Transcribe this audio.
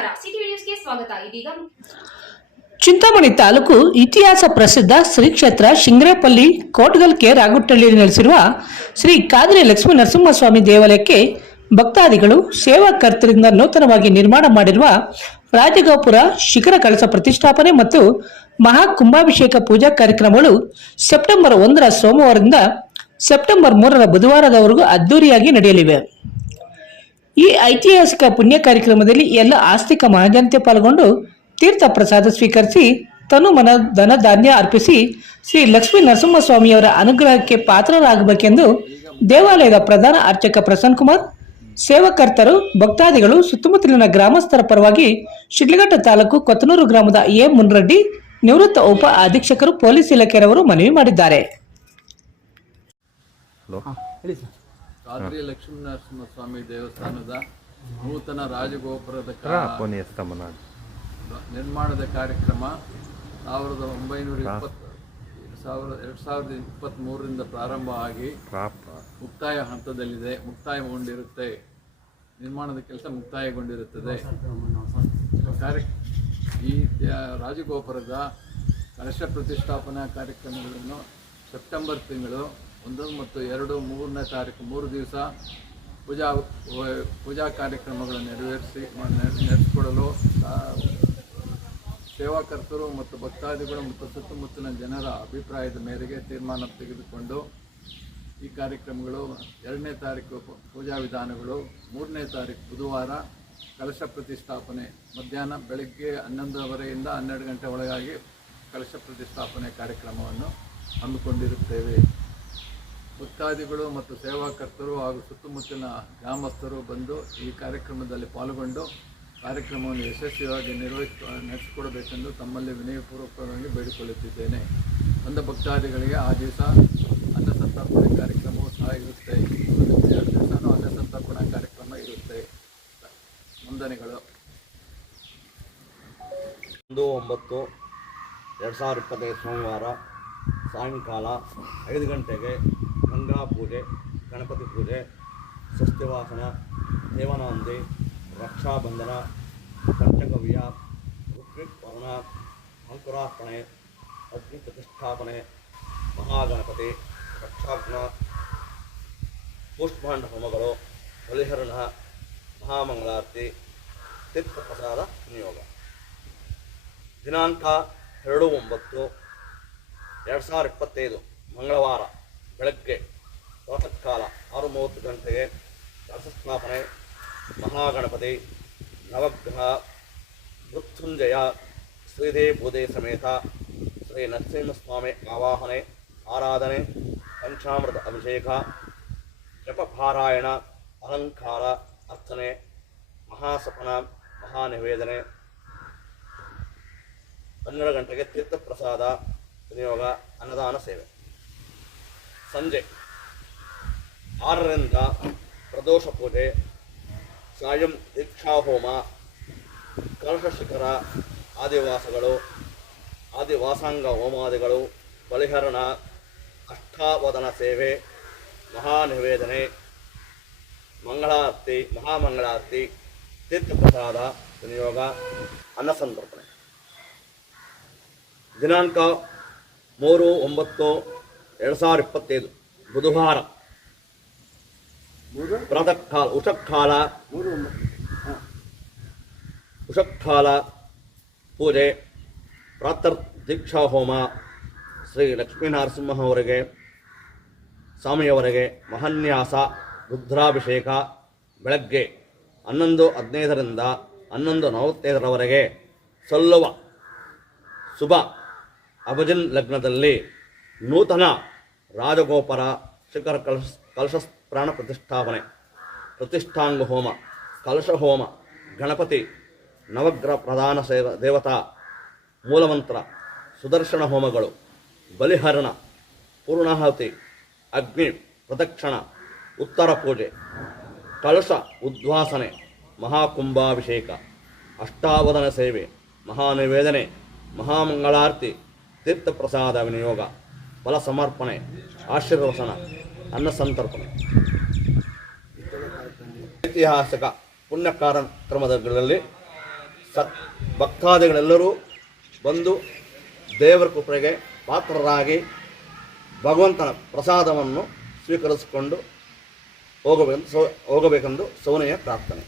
ನಮಸ್ಕಾರ, ಸಿಟಿ ನ್ಯೂಸ್ಗೆ ಸ್ವಾಗತ. ಇದೀಗ ಚಿಂತಾಮಣಿ ತಾಲೂಕು ಇತಿಹಾಸ ಪ್ರಸಿದ್ಧ ಶ್ರೀ ಕ್ಷೇತ್ರ ಶಿಂಗ್ರೇಪಲ್ಲಿ ಕೋಟ್ಗಲ್ಕೆ ರಾಗುಟ್ಟಳ್ಳಿಯಲ್ಲಿ ನೆಲೆಸಿರುವ ಶ್ರೀ ಕಾದ್ರಿ ಲಕ್ಷ್ಮೀ ನರಸಿಂಹಸ್ವಾಮಿ ದೇವಾಲಯಕ್ಕೆ ಭಕ್ತಾದಿಗಳು ಸೇವಾಕರ್ತರಿಂದ ನೂತನವಾಗಿ ನಿರ್ಮಾಣ ಮಾಡಿರುವ ರಾಜಗೋಪುರ ಶಿಖರ ಕಳಸ ಪ್ರತಿಷ್ಠಾಪನೆ ಮತ್ತು ಮಹಾ ಕುಂಭಾಭಿಷೇಕ ಪೂಜಾ ಕಾರ್ಯಕ್ರಮಗಳು ಸೆಪ್ಟೆಂಬರ್ 1ರ ಸೋಮವಾರದಿಂದ ಸೆಪ್ಟೆಂಬರ್ 3ರ ಬುಧವಾರದವರೆಗೂ ಅದ್ದೂರಿಯಾಗಿ ನಡೆಯಲಿವೆ. ಈ ಐತಿಹಾಸಿಕ ಪುಣ್ಯ ಕಾರ್ಯಕ್ರಮದಲ್ಲಿ ಎಲ್ಲ ಆಸ್ತಿಕ ಮಹಾಜನತೆ ಪಾಲ್ಗೊಂಡು ತೀರ್ಥ ಪ್ರಸಾದ ಸ್ವೀಕರಿಸಿ ತನು ಮನ ಧನ ಧಾನ್ಯ ಅರ್ಪಿಸಿ ಶ್ರೀ ಲಕ್ಷ್ಮೀ ನರಸಿಂಹಸ್ವಾಮಿಯವರ ಅನುಗ್ರಹಕ್ಕೆ ಪಾತ್ರರಾಗಬೇಕೆಂದು ದೇವಾಲಯದ ಪ್ರಧಾನ ಅರ್ಚಕ ಪ್ರಸನ್ನ ಕುಮಾರ್, ಸೇವಕರ್ತರು, ಭಕ್ತಾದಿಗಳು, ಸುತ್ತಮುತ್ತಲಿನ ಗ್ರಾಮಸ್ಥರ ಪರವಾಗಿ ಶಿಡ್ಲಘಟ್ಟ ತಾಲೂಕು ಕೊತ್ತನೂರು ಗ್ರಾಮದ ಎ ಮುನ್ರೆಡ್ಡಿ, ನಿವೃತ್ತ ಉಪ ಅಧೀಕ್ಷಕರು, ಪೊಲೀಸ್ ಇಲಾಖೆಯವರು ಮನವಿ ಮಾಡಿದ್ದಾರೆ. ಕಾದ್ರಿ ಲಕ್ಷ್ಮೀ ನರಸಿಂಹಸ್ವಾಮಿ ದೇವಸ್ಥಾನದ ನೂತನ ರಾಜಗೋಪುರದ ನಿರ್ಮಾಣದ ಕಾರ್ಯಕ್ರಮ 2023ರಿಂದ ಪ್ರಾರಂಭ ಆಗಿ ಮುಕ್ತಾಯ ಹಂತದಲ್ಲಿದೆ. ಮುಕ್ತಾಯಗೊಂಡಿರುತ್ತೆ. ನಿರ್ಮಾಣದ ಕೆಲಸ ಮುಕ್ತಾಯಗೊಂಡಿರುತ್ತದೆ. ಈ ರಾಜಗೋಪುರದ ಕಲಶ ಪ್ರತಿಷ್ಠಾಪನಾ ಕಾರ್ಯಕ್ರಮಗಳನ್ನು ಸೆಪ್ಟೆಂಬರ್ ತಿಂಗಳು 1 ಮತ್ತು 2, 3ನೇ ತಾರೀಕು 3 ದಿವಸ ಪೂಜಾ ಕಾರ್ಯಕ್ರಮಗಳನ್ನು ನಡೆಸಿಕೊಡಲು ಸೇವಾಕರ್ತರು ಮತ್ತು ಭಕ್ತಾದಿಗಳು ಮತ್ತು ಸುತ್ತಮುತ್ತಲಿನ ಜನರ ಅಭಿಪ್ರಾಯದ ಮೇರೆಗೆ ತೀರ್ಮಾನ ತೆಗೆದುಕೊಂಡು ಈ ಕಾರ್ಯಕ್ರಮಗಳು 2ನೇ ತಾರೀಕು ಪೂಜಾ ವಿಧಾನಗಳು, 3ನೇ ತಾರೀಕು ಬುಧವಾರ ಕಲಶ ಪ್ರತಿಷ್ಠಾಪನೆ ಮಧ್ಯಾಹ್ನ ಬೆಳಗ್ಗೆ 11:15ರಿಂದ 12 ಗಂಟೆ ಒಳಗಾಗಿ ಕಲಶ ಪ್ರತಿಷ್ಠಾಪನೆ ಕಾರ್ಯಕ್ರಮವನ್ನು ಹಮ್ಮಿಕೊಂಡಿರುತ್ತೇವೆ. ಭಕ್ತಾದಿಗಳು ಮತ್ತು ಸೇವಾಕರ್ತರು ಹಾಗೂ ಸುತ್ತಮುತ್ತಲಿನ ಗ್ರಾಮಸ್ಥರು ಬಂದು ಈ ಕಾರ್ಯಕ್ರಮದಲ್ಲಿ ಪಾಲ್ಗೊಂಡು ಕಾರ್ಯಕ್ರಮವನ್ನು ಯಶಸ್ವಿಯಾಗಿ ನಡೆಸಿಕೊಡಬೇಕೆಂದು ತಮ್ಮಲ್ಲಿ ವಿನಯಪೂರ್ವಕವಾಗಿ ಬೇಡಿಕೊಳ್ಳುತ್ತಿದ್ದೇನೆ. ಬಂದ ಭಕ್ತಾದಿಗಳಿಗೆ ಆ ದಿವಸ ಅನ್ನ ಸಂತರ್ಪಣೆ ಕಾರ್ಯಕ್ರಮವೂ ಸಹ ಇರುತ್ತೆ. 2 ದಿವಸನೂ ಅನ್ನ ಸಂತರ್ಪಣಾ ಕಾರ್ಯಕ್ರಮ ಇರುತ್ತೆ. ವಂದನೆಗಳು. 1/9/2025 ಸೋಮವಾರ ಸಾಯಂಕಾಲ 5 ಗಂಟೆಗೆ ಗಂಗಾ ಪೂಜೆ, ಗಣಪತಿ ಪೂಜೆ, ಸ್ವಸ್ತಿವಾಸನ, ದೇವನಾಂದಿ, ರಕ್ಷಾಬಂಧನ, ಪಂಚಗವ್ಯ, ಋತ್ವಿಕ್ವರ್ಣ, ಅಂಕುರಾರ್ಪಣೆ, ಅಗ್ನಿ ಪ್ರತಿಷ್ಠಾಪನೆ, ಮಹಾಗಣಪತಿ, ರಕ್ಷಾಗ್ನ, ಪುಷ್ಪಾಂಡ ಹೋಮಗಳು, ಬಲಿಹರಣ, ಮಹಾಮಂಗಳಾರತಿ, ತೀರ್ಥಪ್ರಸಾದ ವಿನಿಯೋಗ. ದಿನಾಂಕ 2/9/2025 ಮಂಗಳವಾರ ಬೆಳಗ್ಗೆ ಪ್ರಾತಃಕಾಲ 6:30 ಗಂಟೆಗೆ ಕಲಶ ಸ್ಥಾಪನೆ, ಮಹಾಗಣಪತಿ, ನವಗ್ರಹ, ಮೃತ್ಯುಂಜಯ, ಶ್ರೀದೇವಿ ಭೂದೇ ಸಮೇತ ಶ್ರೀ ನರಸಿಂಹಸ್ವಾಮಿ ಆವಾಹನೆ, ಆರಾಧನೆ, ಪಂಚಾಮೃತ ಅಭಿಷೇಕ, ಜಪಪಾರಾಯಣ, ಅಲಂಕಾರ, ಅರ್ಚನೆ, ಮಹಾಸಪನ, ಮಹಾನಿವೇದನೆ. 12 ಗಂಟೆಗೆ ತೀರ್ಥಪ್ರಸಾದ ವಿನಿಯೋಗ, ಅನ್ನದಾನ ಸೇವೆ. ಸಂಜೆ 6ರಿಂದ ಪ್ರದೋಷ ಪೂಜೆ, ಸಾಯಂ ದೀಕ್ಷಾ ಹೋಮ, ಕಲಶ ಶಿಖರ, ಆದಿವಾಸಾಂಗ ಹೋಮಾದಿಗಳು, ಬಲಿಹರಣ, ಅಷ್ಟಾವಧಾನ ಸೇವೆ, ಮಹಾನಿವೇದನೆ, ಮಂಗಳಾರತಿ, ಮಹಾಮಂಗಳಾರತಿ, ತೀರ್ಥಪ್ರಸಾದ ವಿನಿಯೋಗ, ಅನ್ನಸಂತರ್ಪಣೆ. ದಿನಾಂಕ 3/9/2025 ಬುಧವಾರ ಪ್ರಾತಃಕಾಲ ಉಷಕ್ಕಾಲ ಪೂಜೆ, ಪ್ರಾತರ್ ದೀಕ್ಷಾ ಹೋಮ, ಶ್ರೀ ಲಕ್ಷ್ಮೀನರಸಿಂಹ ಅವರಿಗೆ ಸ್ವಾಮಿಯವರಿಗೆ ಮಹಾನ್ಯಾಸ, ರುದ್ರಾಭಿಷೇಕ, ಬೆಳಗ್ಗೆ 11:15ರಿಂದ 11:45ರವರೆಗೆ ಸಲ್ಲುವ ಶುಭ ಅಭಜನ್ ಲಗ್ನದಲ್ಲಿ ನೂತನ ರಾಜಗೋಪುರ ಶಿಖರ ಕಲಶ ಪ್ರಾಣ ಪ್ರತಿಷ್ಠಾಪನೆ, ಪ್ರತಿಷ್ಠಾಂಗ ಹೋಮ, ಕಲಶ ಹೋಮ, ಗಣಪತಿ, ನವಗ್ರಹ ಪ್ರಧಾನ ದೇವತಾ ಮೂಲಮಂತ್ರ, ಸುದರ್ಶನ ಹೋಮಗಳು, ಬಲಿಹರಣ, ಪೂರ್ಣಾಹುತಿ, ಅಗ್ನಿ ಪ್ರದಕ್ಷಿಣ, ಉತ್ತರ ಪೂಜೆ, ಕಲಶ ಉದ್ವಾಸನೆ, ಮಹಾಕುಂಭಾಭಿಷೇಕ, ಅಷ್ಟಾವಧಾನ ಸೇವೆ, ಮಹಾನಿವೇದನೆ, ಮಹಾಮಂಗಳಾರತಿ, ತೀರ್ಥಪ್ರಸಾದ ವಿನಿಯೋಗ, ಫಲ ಸಮರ್ಪಣೆ, ಆಶೀರ್ವಚನ, ಅನ್ನ ಸಂತರ್ಪಣೆ. ಐತಿಹಾಸಿಕ ಪುಣ್ಯ ಕಾರ್ಯಕ್ರಮದಲ್ಲಿ ಭಕ್ತಾದಿಗಳೆಲ್ಲರೂ ಬಂದು ದೇವರ ಕೃಪೆಗೆ ಪಾತ್ರರಾಗಿ ಭಗವಂತನ ಪ್ರಸಾದವನ್ನು ಸ್ವೀಕರಿಸಿಕೊಂಡು ಹೋಗಬೇಕೆಂದು ಸೌನೆಯ ಪ್ರಾರ್ಥನೆ.